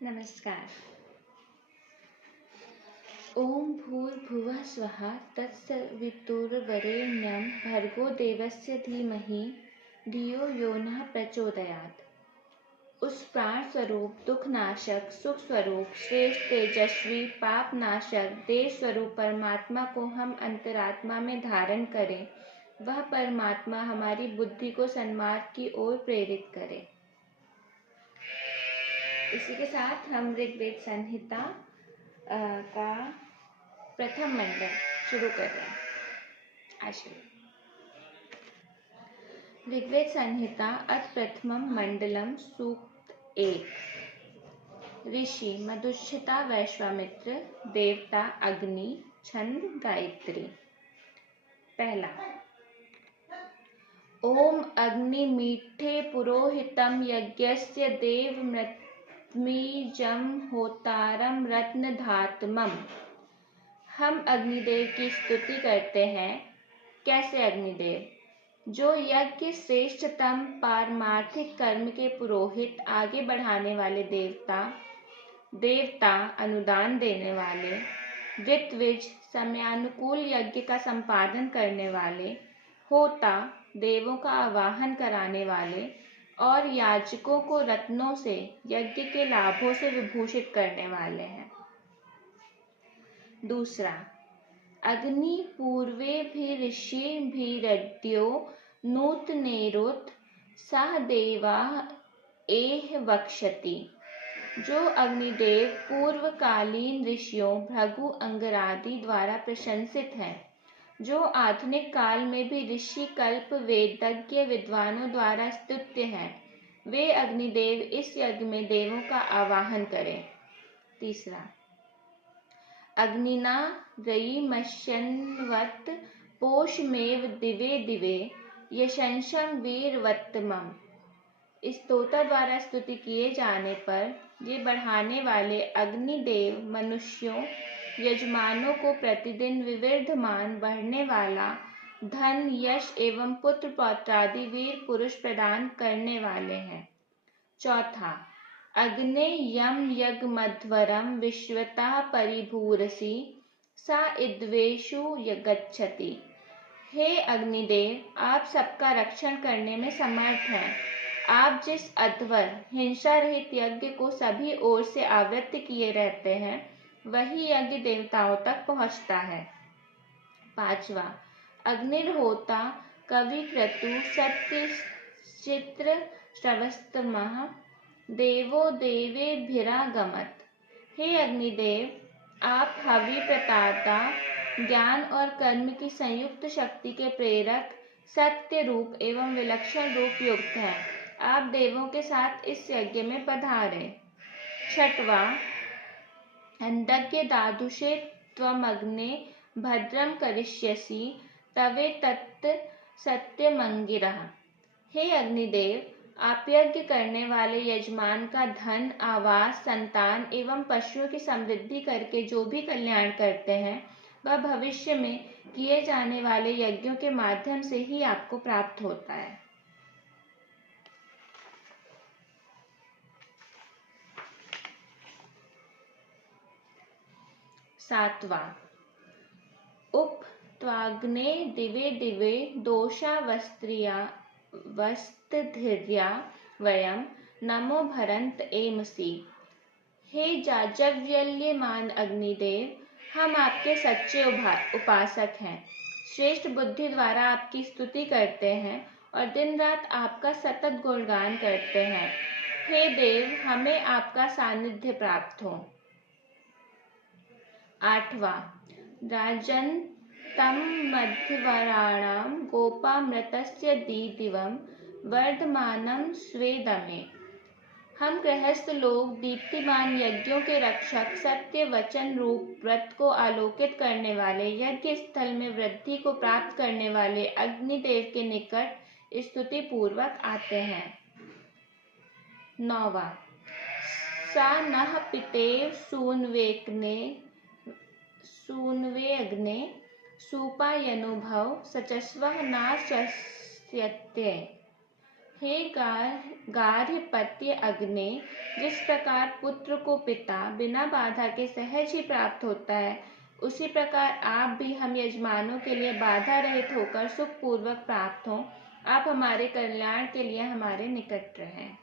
नमस्कार। ओम भूर्भुवः स्वः तत्सवितुर्वरेण्यं भर्गो देवस्य धीमहि धियो यो नः प्रचोदयात्। उस प्राण स्वरूप, दुख नाशक, सुख स्वरूप, श्रेष्ठ, तेजस्वी, पाप नाशक, देव स्वरूप परमात्मा को हम अंतरात्मा में धारण करें। वह परमात्मा हमारी बुद्धि को सन्मार्ग की ओर प्रेरित करे। इसी के साथ हम ऋग्वेद संहिता का प्रथम मंडल शुरू कर रहे हैं। आशय ऋग्वेद संहिता अथ प्रथमम मंडलम सूक्त 1। ऋषि मधुच्छता वैश्वामित्र, देवता अग्नि, छंद गायत्री। पहला। ओम अग्नि मीठे पुरोहितम यज्ञस्य देवमृतमीजम होतारम रत्नधातमम। हम अग्निदेव की स्तुति करते हैं। कैसे अग्निदेव? जो यज्ञ श्रेष्ठतम पारमार्थिक कर्म के पुरोहित, आगे बढ़ाने वाले देवता अनुदान देने वाले, ऋत्विज समयानुकूल यज्ञ का संपादन करने वाले, होता देवों का आवाहन कराने वाले और याजकों को रत्नों से यज्ञ के लाभों से विभूषित करने वाले हैं। दूसरा। अग्नि पूर्वेभिऋषिभिरद्यो नूतनेरुत सह देवा एह वक्षति। जो अग्निदेव पूर्वकालीन ऋषियों भृगु, अंगरादि द्वारा प्रशंसित हैं, जो आधुनिक काल में भी ऋषि कल्प वेदज्ञ विद्वानों द्वारा स्तुत्य हैं, वे अग्निदेव इस यज्ञ में देवों का आवाहन करें। तीसरा। अग्निना रयिमश्यन्वत् पोषमेव दिवे दिवे यशंसं वीरवत्तमम्। इस तोता द्वारा स्तुति किए जाने पर ये बढ़ाने वाले अग्निदेव मनुष्यों यजमानों को प्रतिदिन विवर्धमान बढ़ने वाला धन, यश एवं पुत्र पौत्रादि वीर पुरुष प्रदान करने वाले हैं। चौथा। अग्ने यम यज्ञमध्वरम विश्वतः परिभूरसि सा इद्वेषु गच्छति। हे अग्निदेव, आप सबका रक्षण करने में समर्थ हैं। आप जिस अध्वर हिंसा रहित यज्ञ को सभी ओर से आवृत्त किए रहते हैं, वही यज्ञ देवताओं तक पहुँचता है। पांचवा। अग्निर्होता कवि क्रतु सत्य चित्र श्रवस्तमः देवो देवेभिरागमत्। हे अग्निदेव, आप हवि प्रताता, ज्ञान और कर्म की संयुक्त शक्ति के प्रेरक, सत्य रूप एवं विलक्षण रूप युक्त हैं। आप देवों के साथ इस यज्ञ में पधारे। छठवा। अंधज्ञ दादुषे त्वमग्ने भद्रम करिष्यसि तवे तत् सत्यमंगिरः। हे अग्निदेव, आप यज्ञ करने वाले यजमान का धन, आवास, संतान एवं पशुओं की समृद्धि करके जो भी कल्याण करते हैं, वह भविष्य में किए जाने वाले यज्ञों के माध्यम से ही आपको प्राप्त होता है। सातवां। उप त्वाग्ने दिवे दिवे दोषावस्त्रिया वयम नमो भरंत एमसी। हे जाज्वल्यमान अग्निदेव, हम आपके सच्चे उपासक हैं, श्रेष्ठ बुद्धि द्वारा आपकी स्तुति करते हैं और दिन रात आपका सतत गुणगान करते हैं। हे देव, हमें आपका सानिध्य प्राप्त हो। आठवां। राजन तम मध्यवराणाम गोपामृतस्य दीदिवम वर्धमानम स्वेदमे। हम गृहस्थ लोग दीप्तिमान यज्ञों के रक्षक, सत्य वचन रूप व्रत को आलोकित करने वाले, यज्ञ स्थल में वृद्धि को प्राप्त करने वाले अग्निदेव के निकट स्तुति पूर्वक आते हैं। नौवां। सा नः पितेव सूनवे अग्ने सूपायनुभव सचस्वः नाशस्यते। हे गार्हपत्य अग्ने, जिस प्रकार पुत्र को पिता बिना बाधा के सहज ही प्राप्त होता है, उसी प्रकार आप भी हम यजमानों के लिए बाधा रहित होकर सुखपूर्वक प्राप्त हों। आप हमारे कल्याण के लिए हमारे निकट रहें।